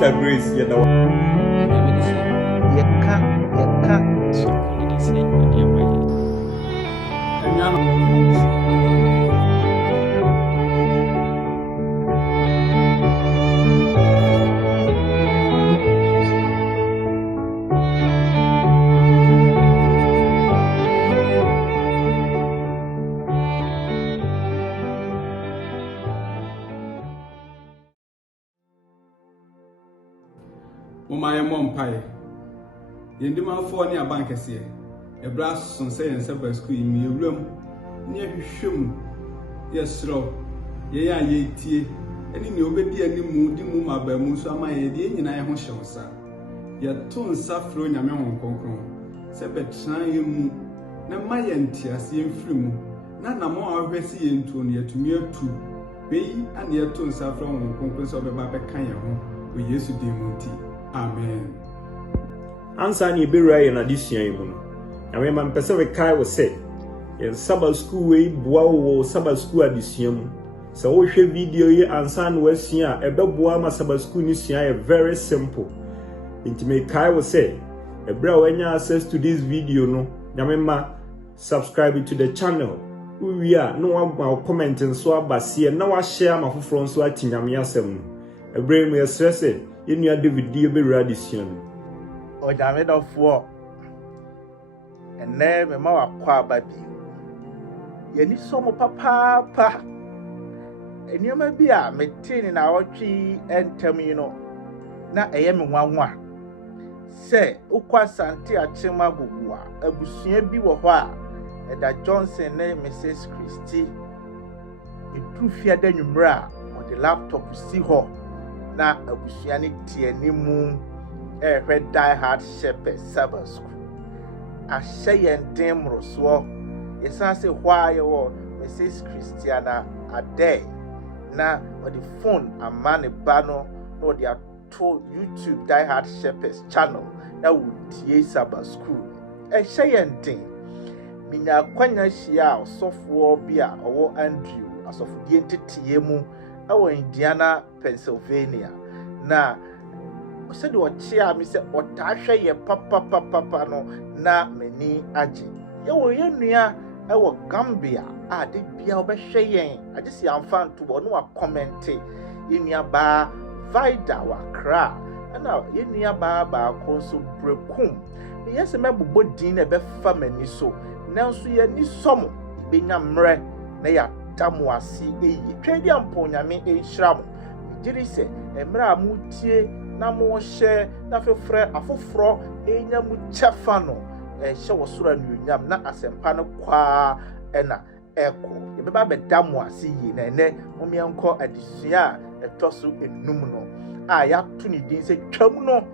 Sister Grace, you know. My mom pie. Yendima for near bankers here. A brass on saying Sabbath school in your room near Shum. Yes, slow. Ye tea. Any new baby any moody mumma by Musama, and I am shown, sir. Yet tone suffering a man concron. Sabbath trying you. Na my auntie as you free. None more of us into near to me too. Be and yet tone suffering on conquest of a Babakanya home. We used to do. Amen. Answer ni bera in addition mu. Na me man pese we kai wo say, in Sabbath school we boa wo Sabbath school addition mu. So wo hwe video yi answer no asia e be boa ma Sabbath school ni sia e very simple. Inti me kai wo say, e bra wanya access to this video no, na me ma subscribe to the channel. We are no one comment so abase na wa share ma foforo so atinyame asem. E bra me stress it. In your video be radisson. O David of war. And never more qua baby. Ye need some papa. And you may be a maintain in our tree and tell me, you know. Now I am in one. Say, Ukwa Santi a Chima Gugua, a Bussier be wa, and that Johnson name Mrs. Christie. A true fear than you bra on the laptop to see her. Na abusuani tie ni mu red die hard shepherd Sabbath school ahye yen demro so yesan se hwa ye wo Mrs. Christiana Ade na on the phone amane ba no the to YouTube die hard shepherds channel na wo Twi Sabbath school ahye yen den minya kwanya hia osofo bia owo Andrew asofo die entitie mu awo Indiana, Pennsylvania. Na said what cheer me say or tasha ye papa no na meni aji. Ye wo ye nua e wo Gambia a de bia obehwe yen age si amfan to no wa comment ye nua ba Vida wa kra na ye nua ba ko so brekum. Ye se mebobɔ din na be fa mani so nanso ye ni somo benya mre na ya Tamuasi twedi amponyame ehyiram giri se emra mutie na mo hye na fefrɛ afoforo enya mu kyefa no hye wosora nuonyam na asempa no kwa na eko ye beba bedamuasi yi na ene omienko adisua etoso enum no a ya to ni din se twam no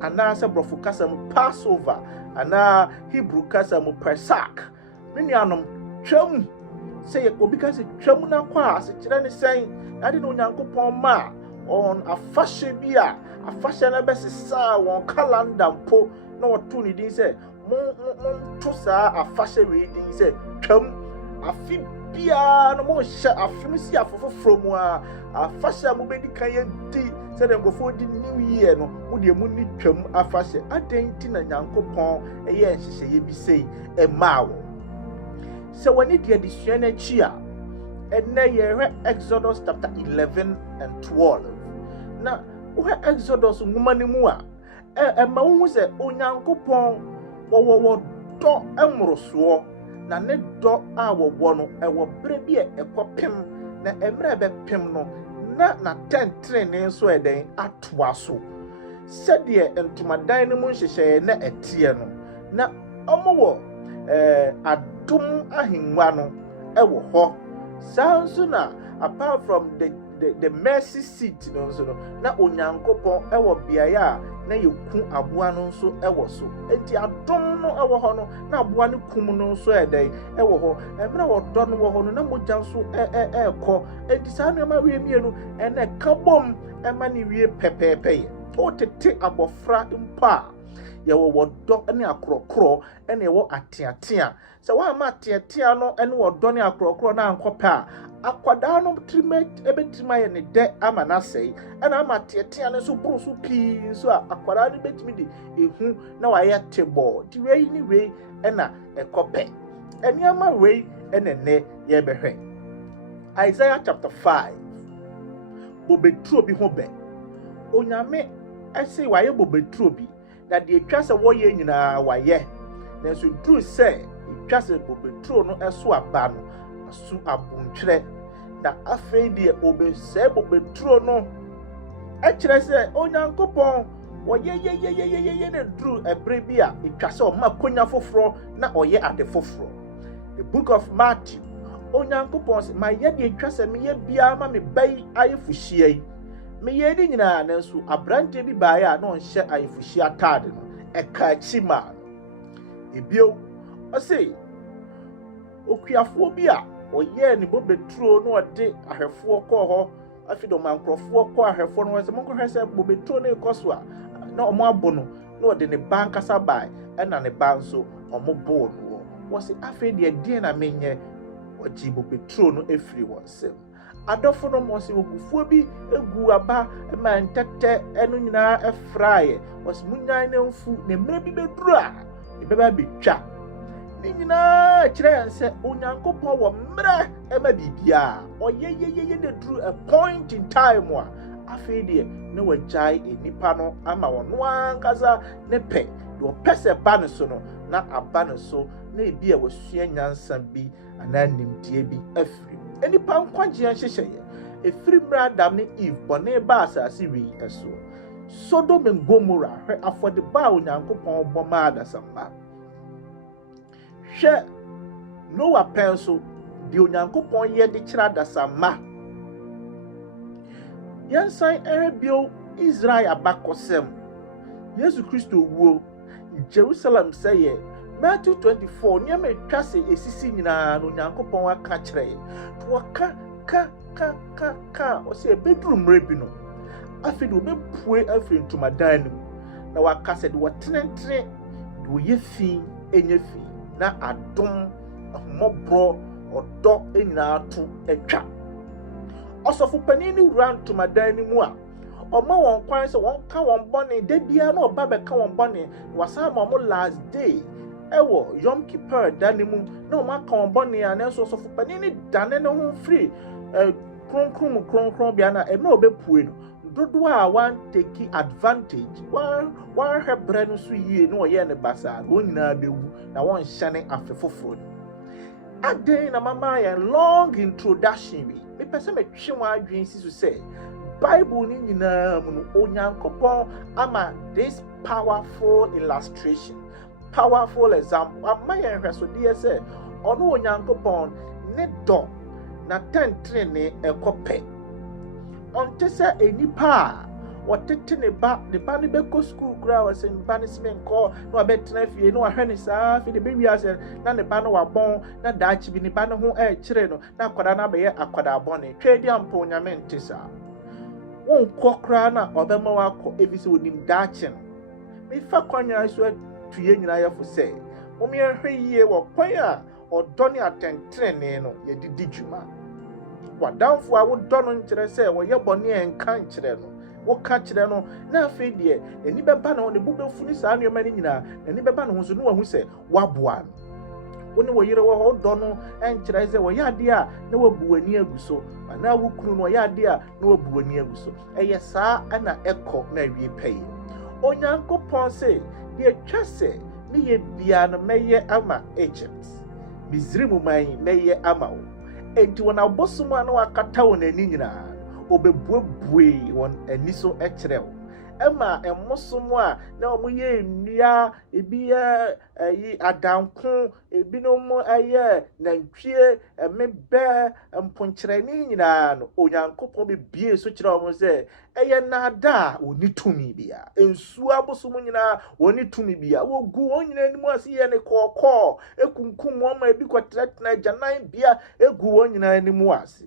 ana se brofo kasa mu Passover ana Hebrew kasa mu Pesach menianom twam say obi ka se twam na kwa ase kire ne sen ade no Nyankopon ma on afahye bia afahye na besesa won calendar mpo na woto ni din se mon to sa afahye we din se twam afi bia no mo hye afim si afofofro mu a afahye mo bedi kan ye di se dem go for di new year no mo de mu ni twam afahye adenti na Nyankopon eye nhyehyɛ ye bi sei e ma wo. So when it get this chia, and now you Exodus chapter 11 and 12. Now, where Exodus woman mua, a man was a onyankopon, or do emroswo, na ne do our one, our baby a quapim, na emrebe pimno, na 10 training so a day at waso. Said ye and to my dynamo she say na a tiano. Na omo adum ahingwa no ewo ho sanso na apart from the mercy seat no so no na onyankopon ewo biaya na yeku aboa no so ewo so enti adom no ewo ho no na aboa no kum no so edai ewo ho emra wodo no wo ho no na mogya so ekọ enti sa no ma wie mienu ene kabom ema ni wie pepepe o tete abofra mpa wo do ne akrokro ene wo ateatea se wa ma ateatea no ene wo do ne akrokro na ankopa akwada no trimet ebetima ye ne de ama na sei ena ama ateatea ne so bro so pi so akwada ne betimi di ehu na wa ye table di wei ni wei ena ekope eni ama wei ene ne ye behwe Isaiah chapter 5 bobetro bi ho be onyame ese waye bobetro bi na de atwa se wo ye nyina waye na so dru se atwa se bobetro no eso aba no asu abontwere na afei de obese bobetro no ekire se onyankopon wo ye ne dru ebre bi a atwa se o ma konya foforo na oye ade foforo. The book of Matthew onyankopon se ma ye de atwa se me ye bia ma me bai ayefuhia yi me ye di nyina na nso abrante bi baaye a no nhye ayefuhia atade no eka chi ma ebio o se okuafo bi a oye ni bobetro no ode ahwefo kɔ hɔ afido mankrofo kɔ ahwefo no se monko hwese bobetro no ekoso a na omo abo no na ode ne bankasa bai ɛna ne ba nso omo bo no wo se afi de die na menye oji bobetro no efiri wonsem adofo no mo se ogufuo bi egu aba ma ntete enu nyina efrae wo se munyan na mfu ne mre bi beduru a ebeba betwa ni nyina kire yanse onyankopon wo mre ema bibia oye de duru a point in time a afi de ne wajai enipa no ama wono ankaza ne pe do pese ba ne so no na aba ne so na ebi a wasua nyansa bi ana nimtie bi afiri enipa nkwagye nhyehyeye efiri mra Adam ne Eve bone ba asase wi eso Sodom and Gomorrah hwe afode ba onyankopon bo ma adasamba hwe Noah penso di onyankopon ye de kira adasamba yansan erebio Israel abakosem Yesu Kristo wuo Jerusalem say Matthew 24 nyame twase esisi nyina no nyankopon aka kire to aka ka o se bedroom rebi no afi do be pue afi ntumadan no na waka se de wotenentre do ye fi enye fi na adom ahomobro odo enyina ato atwa osofo panini wura ntumadan ni mu a ọma won kwan se won ka won bone da bia na oba be ka won bone wasa ma mo last day ewo Yom Kippur danimu na o ma ka won bone a na so osofo panini dane ne ho free kronkron bia na emre obepue no dodo a wan take advantage wan hebre no so yie no oye ne basa won nyina bewu na won hyane afefoforo aden na mama ya long introduction bi me pese me twe wa adwen sisu say Bible ni nyina mu no onyankopon ama this powerful illustration powerful example ama ya hweso die say ono onyankopon ne do na tentre ne ekope onte se enipa wotete ne ba ne beko school kura wase ba ne simenko no abetena fie no ahwe ne saa fi de bewi ase na ne ba no wabon na daachi bi ne ba no ho kire no na akwada na be akwada abone twedi ampo nyame ntesa won kokra na obema wako evisi onim daachi no me fa kwanya so tuye nyina yefo se omi ehwe yie wo kwan a odone atentrene no ye didi djuma wadamfo a wodono nkire se wo ye bone enka nkire no wo ka kire no na afi de eni beba na ne bubefu ni saa nneoma ni nyina eni beba na ho so no wahu se waboa no woni wo yire wo ho dono enkire se wo ya de a na wabu ani aguso na wo kunu no ya de a na wabu ani aguso eye saa ana ekọ na wie pay onyankopon se de twase ni ye bia no meye ama Egypt Mizrimu mai meye ama wo enti wona bosom ana wakata won ani nyina obebuebue won ani so ekire wo ema emosom a na omuye nnua ebia yi adanko ebinom aye nantwie emebe mponkyere ni nyina no onyankopon be bie so kire wo se eye nada oni tumi bia ensu abosom nyina oni tumi bia wogu onyina animu ase ye ne kokko ekunkum mo ma ebi kwatretena janan bia egu onyina animu ase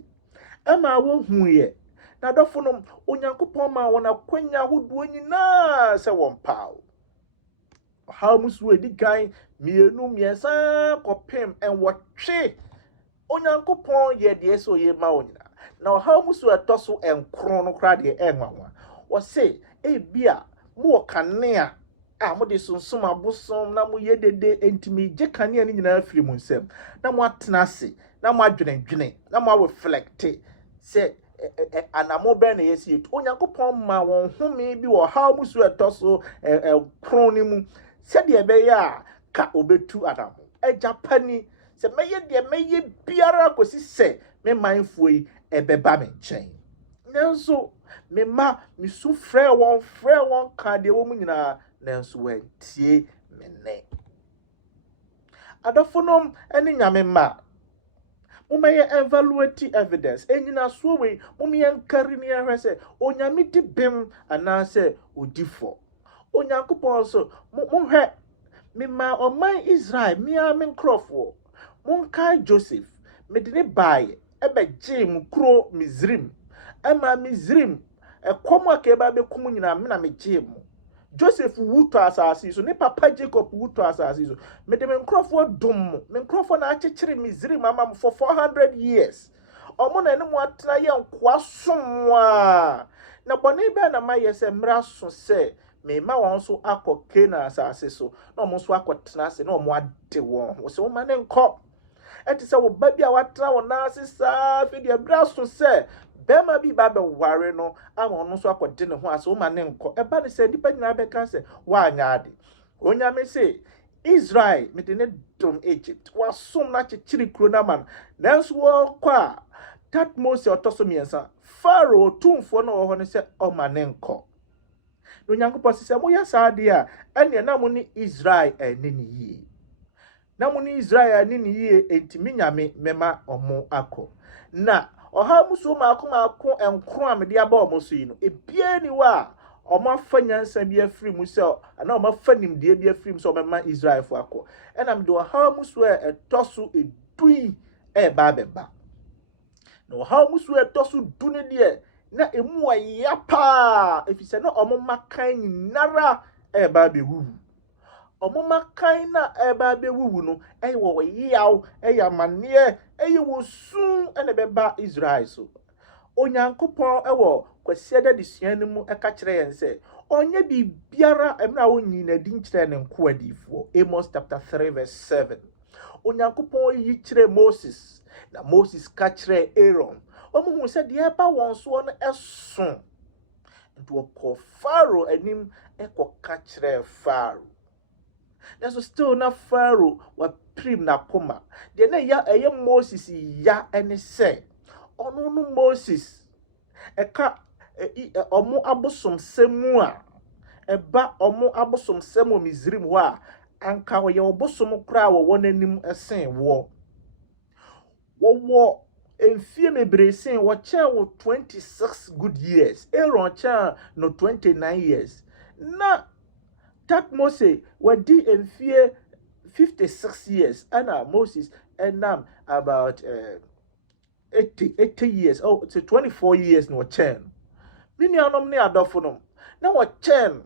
ema wo huye na dofo no onyankopon ma wona kwanya hodo nyina se won paaw how musu edi gan mienu miensa kopem en wotwe onyankopon ye de so ye ma onyina na how musu etoso enkron no kra de enwanwa wo se bia mo kanea mo de sunsum abosom na mo ye dede entimi je kanea ni nyina afiri mu nsem na mo atena se na mo adwenedwene na mo reflect se anamo be na yesi etu onyankopon ma won home bi wo how musu etoso kron ni mu se de be ya ka obetu anamo ejapani se meye biara kosi se me manfo yi ebeba me nchen nanso me ma me su frɛ wɔn ka de wo mu nyina nanso wantie me ne adofonom ene nyame ma mumeye evaluate evidence enyina so we mumiye nkari ne ahwe se onyame di bem anase odifo onyankopɔn so mohwɛ me ma oman Israel mia me nkrofo monkai Joseph medine bae ebegye mu kro Mizrim ama Mizrim ekomo akeba be kum nyina me na megye mu Joseph wuto asase so ne papa Jacob wuto asase so medeme nkrofo dom me nkrofo na akyekyere Mizrim ama for 400 years omo na ne mo atena ye nkoa somwa na bone be na maye se mra so se me ma won so akoke na asase so na omo so akotena se na omo ade won wo se wo ma ne nkọ enti se wo ba bia watena won na asesa fi de bra so se bema bi ba be ware no ama ono so akode ne ho ase wo ma ne nkọ e ba ne se dipa nyina be kan se wa anya ade onyame se Israel me de ne dom Egypt wasom na kyekiri kro na man nanso wo kwa that Moses otoso miensa Pharaoh tumfo no wo ho ne se o ma ne nkọ no nyankopɔ se mo ya saade a ene na mo ni Israel ene ni yie na mo ni Israel ene ni yie entimi nyame mema omo akọ na oha muso maako enkro amede aba omo so yi no ebie ni wa omo afanyansa bi afiri mu se na omo afanimde bi afiri mu se omema Israel fo akọ ena me do oha muso etoso edui ba beba na oha muso etoso dune de na emu aya pa efise na omo makan nyinara ba be wuwu omo makan na ba be wuwu no wo yaw ya mane wo sun ene beba Israel so onyankopon wo kwasiada de suan mu eka kire yen se onye bi biara emra wonyi na di nkire ne nko adifo Amos chapter 3 verse 7 onyankopon yi kire Moses na Moses ka kire Aaron omuhu se de eba won so no eson nto ko Pharaoh anim ka kire Pharaoh naso still na Pharaoh wa prim na koma de na ya eye Moses ya ene se onu no Moses eka omo abosom semu a eba omo abosom semu Mizrim ho a anka wo ye obosom kra wo wonanim esen wo enfie mebresen wo chen wo 26 good years Aaron chen no 29 years na that Moses wadi enfie 56 years and Moses enam about 80 years to 24 years no chen mini anom ne adofonom na wo chen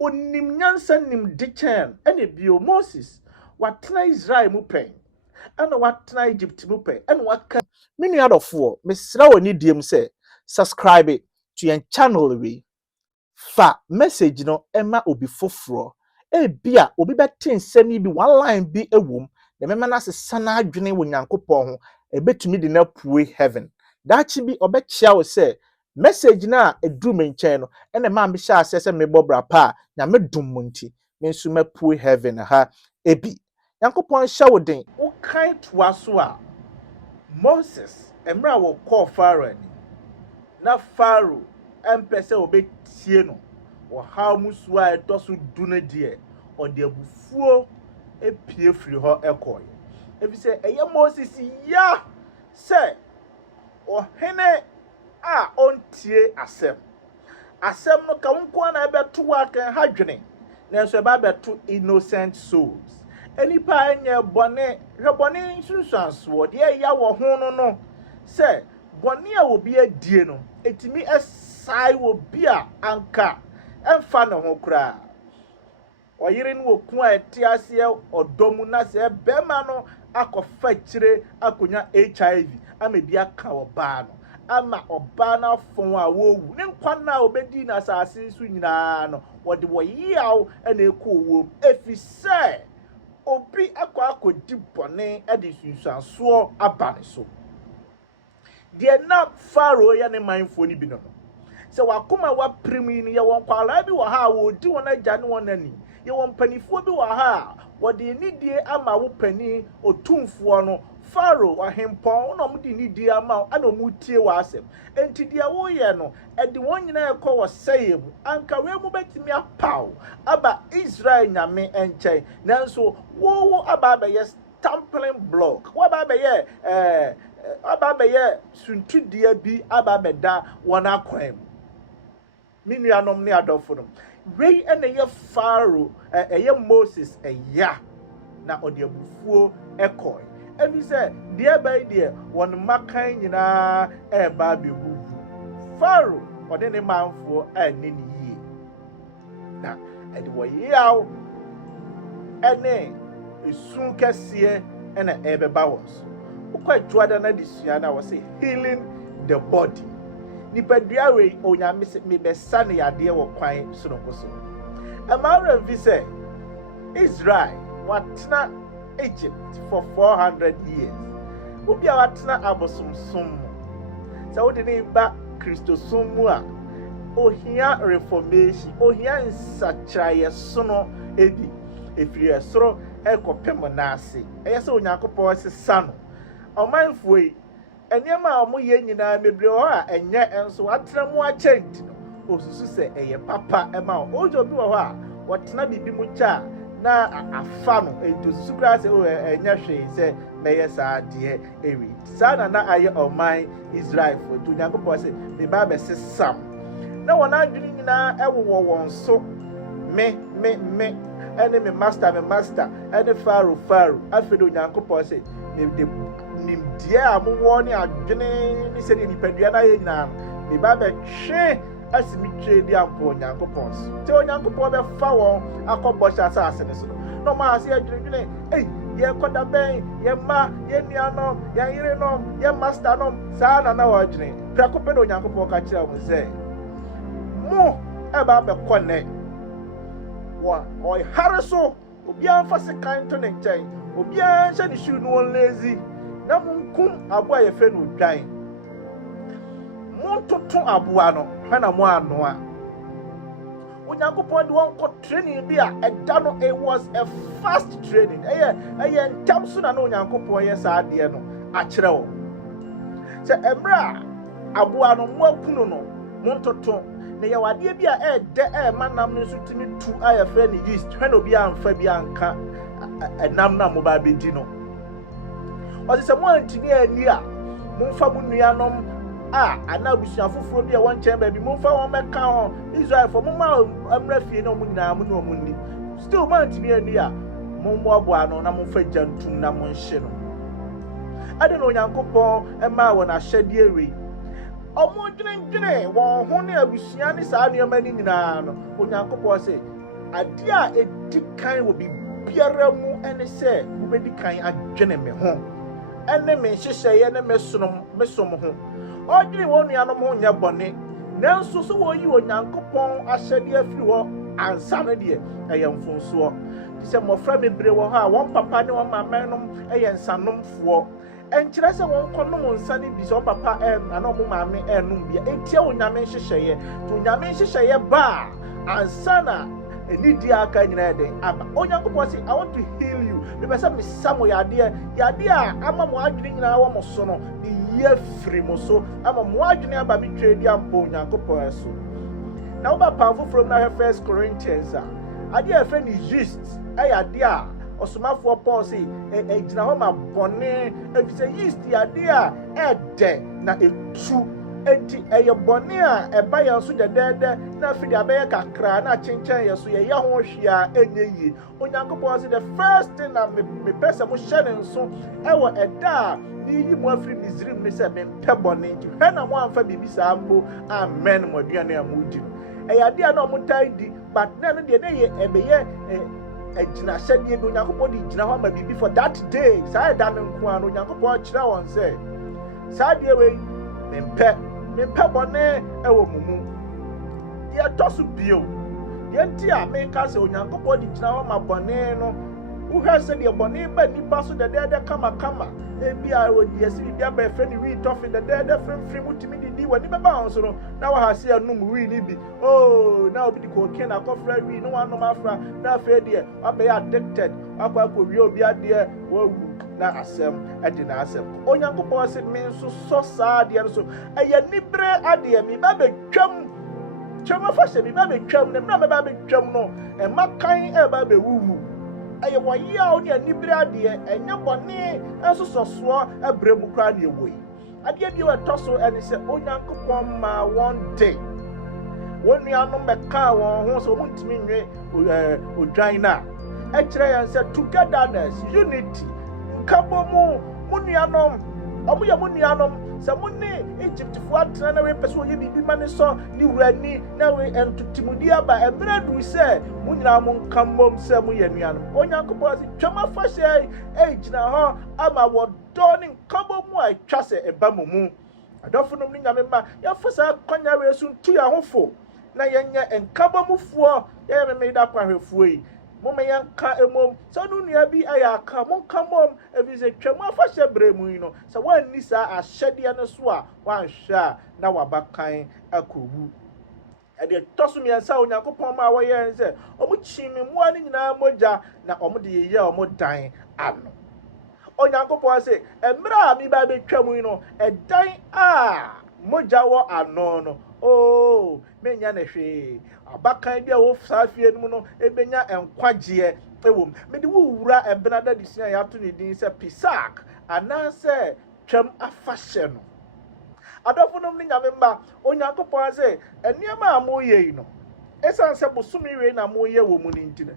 onim nyansa nim de chen ene bio Moses watena Israel mu pen ana watena Egypt mu pen ana waka mini adofo mesra woni diem se subscribe to your channel we fa message no ema obi foforo bia obi beten sami bi one line bi ewom na mema na sesa na adwene wo nyankopon ho ebetumi de na pue heaven dachi bi obechia wo se message na edu me nchen no ene ma mbe sha asese me bobra pa nya me dum munti me nsu ma pue heaven ha ebi nyankopon hya wo den wo kan toa so a Moses emra wo call Pharaoh na Pharaoh empese obetie no wo ha musu a etoso dune de o de abufuo epie firi ho ekoye efise eye Moses ya se o hene a ontie asem no ka wonko na beto akan hadwene na so ba beto innocent souls enipa anya bone hwebone nsunsuanso de ya wo ho no se bone a obi adie no etimi esai obi a anka emfa ne ho kra oyire no oku a etiase odomu na se bema no akofa kire akonya HIV amedi aka oba no ama oba na fon a wowu ne nkwa na obedi na asase su nyina no wode woyaw na ekowo efise obi akodi bone edi sunsuanso aba ne so de na Pharaoh ya ne manfo ni bi no se wakoma wa primi ni ye won kwala bi wo ha wo di won agya ne won ani ye won panifo bi wo ha wo de nidie ama wo pani otumfo no Pharaoh wa hempon no mo de nidie ama ana mo tie wa asem enti de wo ye no e de won nyina e ko wo seye mu anka we mu betimi apaw aba Israel nyame enchen nanso wo aba ba ye stampling block wo aba ba ye aba ba ye suntudie bi aba beda won akwan minuanom ne adofo no wei ene ye Pharaoh ye Moses ya na ode abufuo ekoi ebi se die bai die won makan nyina ba bebu Pharaoh ode ne manfo ene ne yie na ede wo yaw ene esun kese ene ebeba wos ukwa juada na disua na wo say healing the body nipadua we onyame se me besa ne yade wo kwan sonokoso amara vise Israel watna Egypt for 400 years obi a watna abosomsom sa wodi ne ba Christosum mu a ohia reformation ohia nsachaye sono ebi efiri esoro ekopem na ase eyese onyankopon sesa no omanfuoi eniema a omo ye nyina mebre ho a enye enso atena mu achenti no osusu se eye papa ema ojo bi ho a wotena bibi mu cha na afa no ejosusu kra se o enye hwe se meye sa de ewi sana na aye oman Israel fo to nyankopon se me ba be sesam na wona adwini nyina ewo won so me ene me master ene Pharaoh afedo nyankopon se me de nimdie amuwo ni adwene ni se ni nipadua na ye nyina me ba be hwe asimi twe di ampo nyankopon te onyankopon be fa won akobọ sha ase ne so no ma ase adwene ye koda ben ye ma ye nianom ye yirenom ye master nom saa na wa adwene prakope do nyankopon ka kira mo se mo e ba be kone wa oi haraso obi anfa se kan to ne nkyɛn obi anhye ne shoe no lazy na munkum aboa ye fe no dwan muntoto aboa no hana mo anoa onyankopɔn de won ko training bi a ɛda no it was a fast training ɛyɛ ntam so na onyankopɔn yɛ saa de no akyerɛ wo sɛ emra aboa no mo akunu no muntoto na ye wade bi a ɛde manam no so timi tu aye fe ni yeast hwana obi amfa bi anka enam na mo ba bedi no o se mo antini ani a momfa mo nuanom a ana busia foforo bi a won chen ba bi momfa won meka ho Israel for moma amra fie na mo nyina mo no mo ni still mo antini ani a mommo aboa no na momfa gyantum na mo nhye no ade no onyankopɔn ema won ahyɛde ewi omo dwene won ho ne abusia ne saa nneɛma ni nyinaa no onyankopɔn se ade a edikan wo bi biara mu ene se wo bedi kan adwene me ho ene me hyehyɛ ne mesom ho odwene won nuanom ho nya bɔne nanso so wo yi onyankopɔn ahyɛde afiri ho ansa no de ɛyɛ mfonsoɔ sɛ mɔfra mebre wɔ ha wɔn papa ne wɔn mama nom ɛyɛ nsanomfoɔ enkyerɛ sɛ wɔn kɔnom nsa ne bi sɛ wɔn papa ana wɔn maame nom bia etie onyame nhyehyɛeɛ to onyame nhyehyɛeɛ ba ansa na enidi aka nyina ɛden aba onyankopɔn sɛ I want to heal you me pɛ me samo yade a ama mo adwene nyina wɔ mo so no ne yie firi mo so ama mo adwene aba me twɛ di ampo onyankopɔn so na wo ba pamfo from na 1 Corinthians a ade a fɛ ni yeast ɛyɛ ade a osomafo Paul say egyina ho ma bɔne efisɛ yeast ade a ɛdɛ na etu enti ɛyɛ bɔne a ɛba yɛn so dɛdɛdɛ na afidi abɛyɛ kakra na kyenkyen yɛ so yɛyɛ ho hwia enye yie onyankopɔn say the first thing na me pɛsɛ mo hyɛ ne nso ɛwɔ ɛda a ni mo afiri Misrim ne sɛ me mpɛ bɔne hwɛ na mo amfa bibi saa mpo amen mo aduane a mo di ɛyɛ ade a na mo tai di but na no de na ye ebeye ejina hyede no Nyankopon di jina ho ma bibi for that day saa da no nko ano Nyankopon kira won say saa de we mempe bone ewo mumu ye tosu bio ye ntia me ka se Onyankopon di jina ho ma bone no wo hwe se de bone ba nipa so de kama ebi a wo die si bia ba friend we tough in the friend mutimi di wani be ba so no na wa ha se anum we ni bi oh na obi di ko ken na ko fra we no wa no ma fra na fa de abe addicted akwa ko wi obi ade wa wu na asem edi na asem Onyankopon se me so so saa de so eye nibre ade mi ba be twam afa se mi ba be twam na me ba be twam no e makan e ba be wuwu aye wayi a oni anibere ade enya bone ensososo ebremu kra na ewoyi ade bi we toso eni se Onyankopon ma one day wonu anu meka won ho so muntimi nwe odwan na e kire yan se togetherness unity nkabomu munuanom omuye munuanom se munni Egypt fu atena na we peso ye bibi mane so ni wurani na we entutimudi aba emre du se munyina mo nkamom se mu ye nuanom Onyankopon se twama fa hye gina ho ama wodo ni nkabomu a twa se eba mumu adofonom ni nyame ma ya fosa kwanya we su ntu ya hofo na yenye enkabomufuo ye me da kwahwefuo yi mama yanka emom sa no nua bi ayaka monkamom ebize twam afahye bremu yi no sa wanni sa ahyede ne so a wanhwa na wabakan akowu ade tosum yansa Onyankopon ma woye nse omuchimi mua ni nyina moja na omde yeye omodan ano Onyankopon se emra mi ba betwam yi no edan a moja wo ano no oh menya na hwe abakan bia wo saafie no no ebenya enkwagye ewom mede wura ebenada disia ya to ne din se Pesach ananse twam afahye no adofonom ni nyame mba Onyankopon se eniema amoye yi no esanse bosumi we na amoye wo mu ni ntine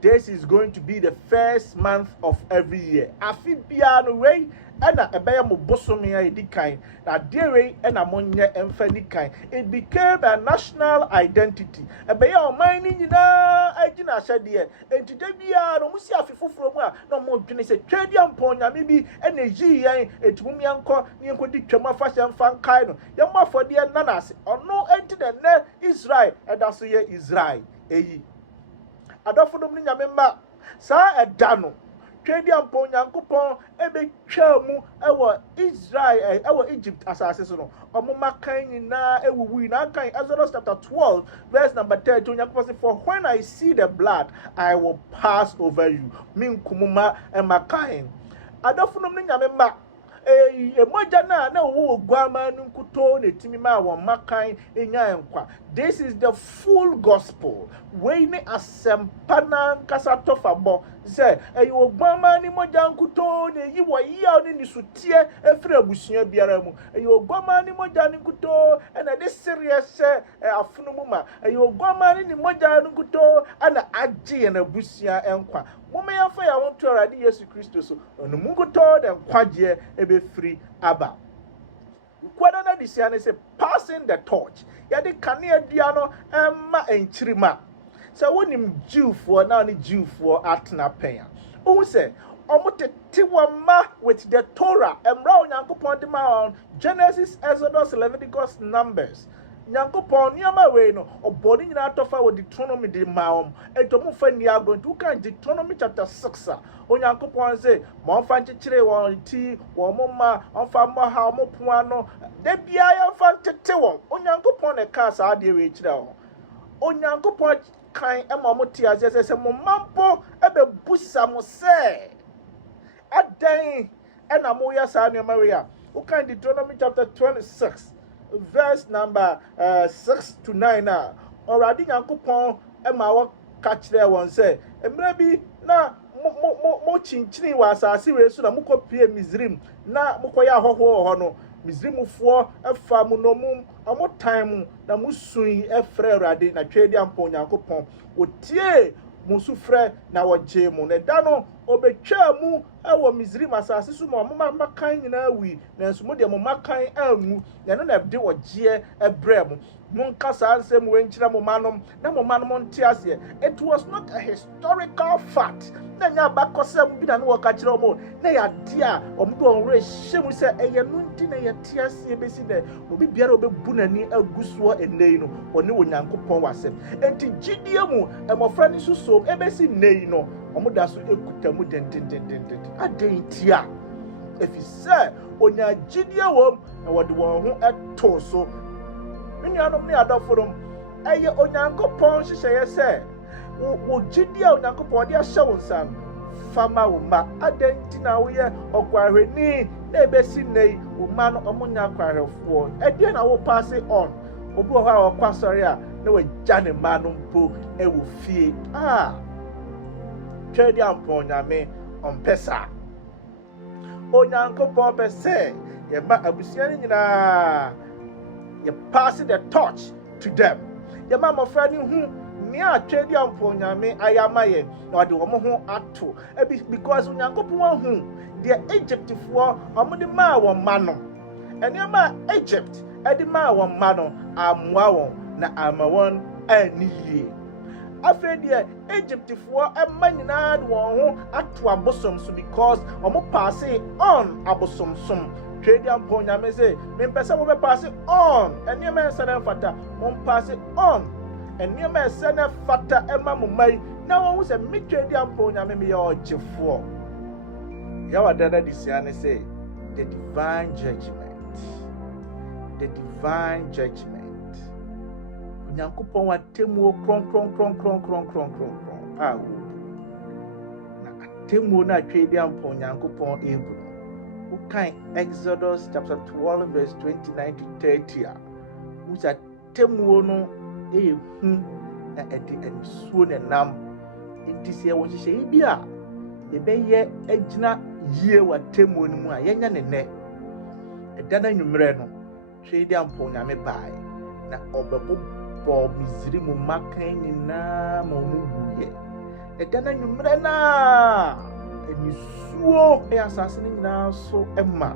this is going to be the first month of every year afi bia no we ena ebeye mo bosome ya edikan na dewe ena monye emfanikan it became a national identity ebeye oman ni nyina agina hyede entide bia no musi afifoforo mu a na mo dwene se twedi amponya me bi ena yi yan etumumi anko ni enkodi twam afahye mfankai no ye mo afode na na ase ono entide na Israel eda so ye Israel eyi adofodom ni nyame mba saa eda no twedi ampo Onyankopon ebe twamu ewo Israel ewo Egypt asase so no omuma kan nyina ewuwu na kan Exodus chapter 12 verse number 30 Onyankopon say for when I see the blood I will pass over you minkumuma emakan adofunom ni nyame ma emoja na wo guama nkuto na timi ma won makan enya enkwa this is the full gospel we ni asempana nkasa tofabo say wo guama ni moja nkuto na yi wo yi ni sutie efre abusua biara mu wo guama ni moja nkuto na de serious afunumu ma wo guama ni moja nkuto ana agye na abusua enkwa mama ya fa ya wonto arade Yesu Kristo so onu munguto de kwagye ebe free aba kwada na disia ne se passing the torch ya de kane adua no emma enchirima se wonim Jewfo na ni Jewfo atna pen ohun se omotete wama with the Torah emra Onyankopon de ma Genesis, Exodus, Leviticus, Numbers Nyankopon niama we no obodi nyina atofa wo Deuteronomy de maom etomu fa ni agon tu kan Deuteronomy chapter 6 Onyankopon say mo fa nchekire won ti wo mo ma onfa mo ha mo poa no de bia ya fa ntete won Onyankopon ne ka sa de we kire ho Onyankopon kan ema mo ti azese se mo mampo ebe busa mo se adan ena mo ya sa niama we ya u kan Deuteronomy chapter 26 verse number 6 to 9 na already Nyankopon ema wo ka kire won say emre bi na mo chinchini wa asase we so na mukopie Misrim na mukoya hoho ho no Misrimfo efa mu no mu amo time na musun efre Awurade na twedi ampo Nyankopon otie musufre na woje mu ne da no obetwa mu ewo Misrim asase so mo makan nyina wi nanso mo de mo makan angu na no na de oje ebrɛ mo monka saa nsɛm we nkyira mo manom na mo manom nte ase. It was not a historical fact na nya bakosɛm bi na no wɔka kyerɛ mo na ya de a ɔmo do ɔnre hyɛ mu sɛ ɛyɛ no nti na yɛ te ase besi dɛ obi biara obebu nani agusoɔ enei no ɔne Onyankopɔn wasɛm enti gidie mu ɛmɔfra ne suso ebesi nei no ɔmo da so ekuta mu dendendendend adentia efisɛ onya gidie wom na wɔde wɔn ho ɛto so nuanom ne adɔfonom ɛyɛ Onyankopɔn hyehyɛyɛ sɛ wo gidie Onyankopɔn de ahyɛ wo nsa fama wo ma adenti na wo yɛ ɔkwarehwɛni na ebesi nei wo ma no ɔmo nya kwarehwɛfoɔ ɛdeɛ na wo pass on obi wɔ hɔ a ɔkɔ asɔre a na wagya ne ma no mpo ɛwɔ fie twɛdi ampɔ nyame ɔmpɛ saa Onyankopɔn pɛ sɛ yɛma abusua no nyinaa yɛ pass the torch to them yɛma mmɔfra no hu nea twɛdi ampɔ nyame ayama yɛ na ɔde wɔn ho ato because Onyankopɔn hu deɛ Egyptfoɔ ɔmo de maa wɔn ma no ɛnneɛma Egypt ɛde maa wɔn ma no amoa wɔn na ama wɔn ani yie afei deɛ Egyptfoɔ ɛma nyinaa de wɔn ho ato abosom so because ɔmo pass on abosomsom twɛdi ampɔ nyame sɛ mempɛ sɛ mo pass on ɛnneɛma ɛsɛ na mfata mo pass on ɛnneɛma ɛsɛ na fata ɛma mo mai na wɔn ho sɛ me twɛdi ampɔ nyame me yɛ ɔgyefoɔ yɛwɔ dada de sia ne sɛ the divine judgment Onyankopɔn watemuo kron a wo na atemuo na twɛdi ampɔ Onyankopɔn ebu wo kan Exodus chapter 12 verse 29 to 30 a wo sɛ atemuo no hu na ɛde anisuo ne nam nti sɛ wɔ hyehyɛ bi a yɛbɛyɛ agyina yie wɔ atemuo no mu a yɛnya ne nɛ ɛda na nwummerɛ no twɛdi ampɔ nyame bae na ɔbɛbobɔ Misrim makan nyinaa ma ɔmo wuyɛ ɛda na nwummerɛ na anisuo ɛyɛ asase no nyinaa so ɛma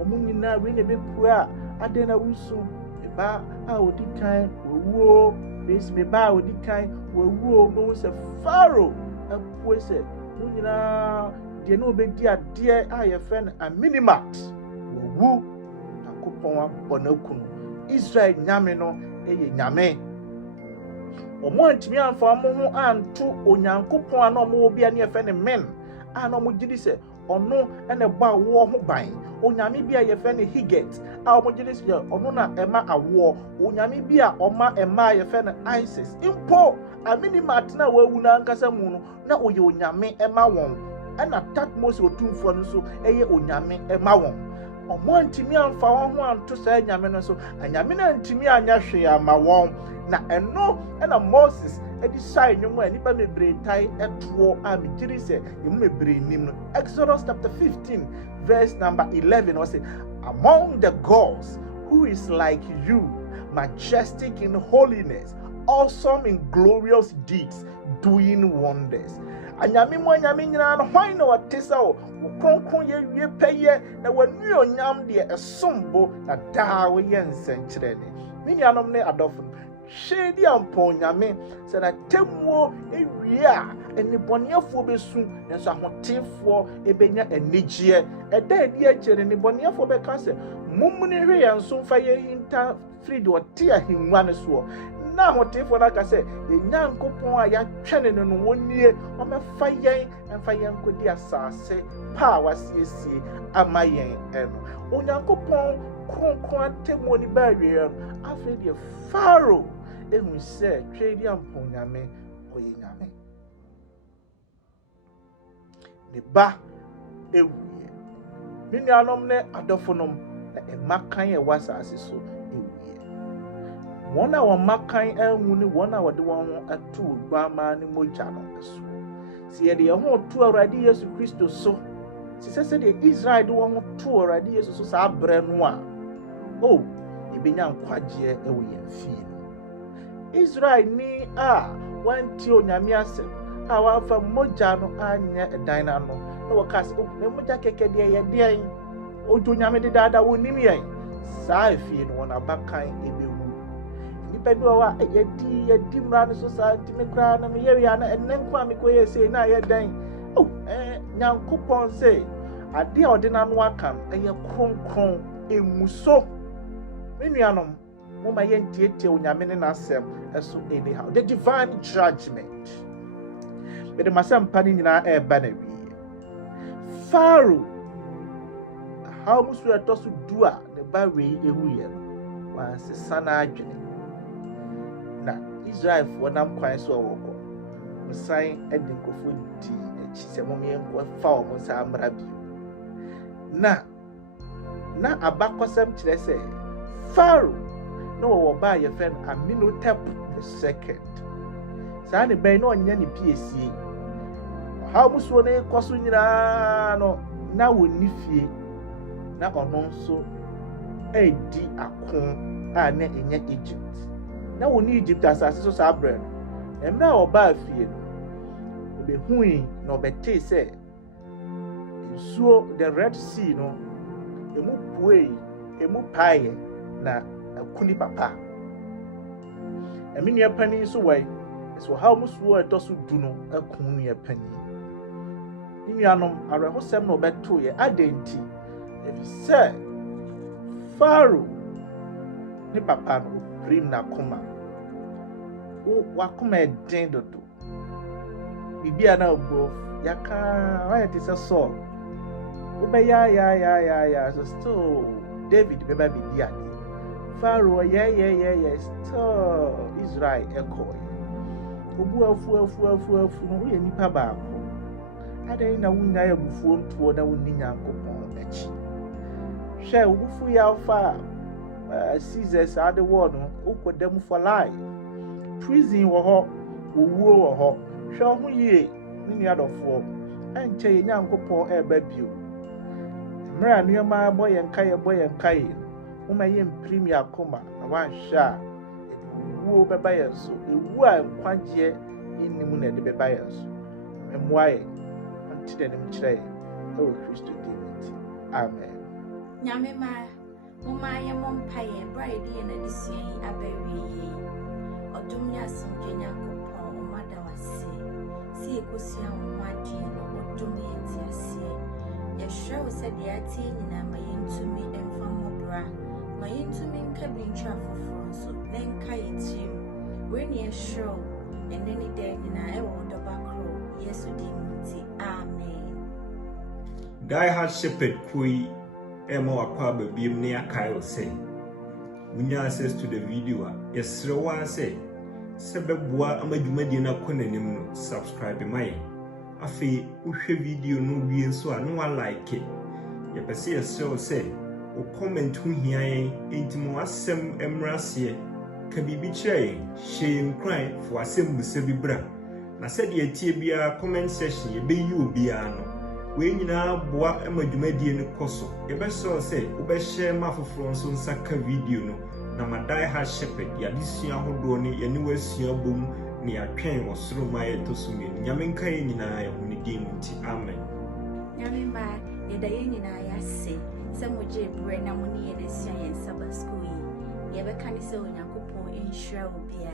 ɔmo nyinaa wei na ɛbɛpura adɛn na wusu meba a ɔdi kan wɔwuo bɛsi meba a ɔdi kan wɔwuo no sɛ Pharaoh apue sɛ mo nyinaa deɛ na ɔbɛdi adeɛ a yɛfrɛ no Aminimat wɔwu Nyankopɔn abɔ n'akunu Israel nyame no ɛyɛ nyame ɔmo antumi amfa ɔmo ho anto Onyankopɔn a na ɔmo wɔ bia ne yɛfrɛ no men a na ɔmo gyidi sɛ ɔno ɛna ɛbɔ awoɔ ho ban onyame bi a yɛfrɛ no Higet a ɔmo gyidi sɛ ɔno na ɛma awoɔ onyame bi a ɔma ɛma a yɛfrɛ no Isis mpo Aminimat na wawu na ankasa mu no na ɔyɛ onyame ɛma wɔn ɛna Tatmos otumfoɔ no so ɛyɛ onyame ɛma wɔn ɔmo antumi amfa wɔn ho anto saa nyame no so anyame no antumi anya hwee ama wɔn na ɛno ɛna Moses ɛde hyɛ nnwom a nipa mebree tae ɛtoɔ a megyiri sɛ emu mebree nim no Exodus chapter 15 verse number 11 ɔsɛ among the gods who is like you majestic in holiness awesome in glorious deeds doing wonders anyame mo anyame nyinaa no hwan na wɔte sɛ wo kronkron yɛ wie pɛyɛ na wɔnui onyam deɛ ɛsombo na daa wɔyɛ nsɛnkyerɛnne me nuanom ne adɔfo hyɛdi ampɔ nyame sɛ na temuo ewie a enibɔneɛfoɔ bɛsu nanso ahotefoɔ ebɛnya anigyeɛ ɛda adi akyere enibɔneɛfoɔ bɛka sɛ mummune hwɛ yɛn so mfa yɛn hinta firi deɛ ɔte ahengua no soɔ na ahotefoɔ no aka sɛ Nyankopɔn a yɛatwɛne no no wɔnnie ɔmɛfa yɛn ɛmfa yɛn nkɔdi asase pa a wasiesie ama yɛn ɛno Onyankopɔn kronkron atemmuo ni ba awie no afei deɛ Pharaoh ehu sɛ twɛdi ampɔ nyame ɔyɛ nyame ne ba ewie me nuanom ne adɔfonom na ɛmakan ɛwɔ asase so wɔn a wɔn makan anwu ne wɔn a wɔde wɔn ho ato guama ne mogya no so sɛ yɛde yɛn ho to Awurade Yesu Kristo so sɛ sɛdeɛ Israel de wɔn ho to Awurade Yesu so saa brɛ no a yɛbɛnya nkwagyeɛ ɛwɔ yɛn fie no Israel ni a wɔntie onyame asɛm awa fa moja no anya dan na no no wakas o me moja keke de ye de ojo nyame de dada wonim yen saa afie no wona bakan ebewu nipa bi wa yedi mra no so saa ntime kra na me ye ya na enenko a me koye sei na ye dan oh nyankopon sei ade a ode na no aka eye kronkron emuso menuanom moma yentietie onyame ne nasem eso anyhow the divine judgment but the masam pani nyina e ba na wi Pharaoh how musu etosu dua ne ba we ehuye wa sesana adwene na Israel fo nam kwan so woko musan edinkofo di echi se mom yenko fa o musa amra bi na abakosem kire se Pharaoh no wo ba ye friend Amenhotep II saa ne ben no onya ne piesie how musu ne koso nyina no na woni fie na ono nso edi akon a na enya Egypt na woni Egypt asase so saa bre no emra wo ba fie no obehui na obete se nsuo the Red Sea no emu puei emu pae na akuni papa emi nua pani so wai so how musuo etoso du no akun nua pani nuanom arehosem no beto ye adenti efi se Pharaoh ni papa no prim na koma o wakoma eden dodo bibia na obo yaka why it is a soul ya so still David beba bidia Pharaoh yeah still Israel echo obu afu no ye nipa ba ko adai na wunya ya bufuo ntuo na wonni Nyankopon achi hwe obufu ya alfa Caesars ade war no ukodam for life prison wo ho owuo wo ho hwe ho yie ni adofo enche ye Nyankopon eba bio mra nuoma boye nkaye uma ye premier koma na wanhwa ewu beba yeso ewu a nkwaje inimu na de beba yeso emwaye antide nim kire ewo Kristo dimiti amen nyame ma moma ye mompaye bride ye na disi abawi odum ya simje Nyankopon omada wase si ekosia omwade no odum ye tiase yeshrew said the ati nyina ma yentumi emfamobra ma yentumi nkabintwa foforo so denka yitim we ne yeshrew eneni de nyina ewo dobakro yesu dimiti amen Die Hard Shepherd Twi wakwa babiem ne akai say we need access to the video yesrewa say sebeboa amadwumadi na konanim no subscribe my afi uhwe video no wie nso a no wa like ye pese yesrew say o comment hu hian entimo asem emrase ka bibi kire shame cry for asem busa bi bra na said ye tie bia comment section ye be yi obi ano we nyina boa amadwumadi no koso ye be so say wo be share ma foforo nso nsaka video no na ma Die Hard Shepherd ya disua hodo ne ye ne wasua bom ne atwen osoro ma ye to so me nyame nka ye nyina ya huni dim nti amen nyame ma ye da ye nyina ya se moje bre na muni ye na sia ye Sabbath school ye be kan se Onyankopon enhira obia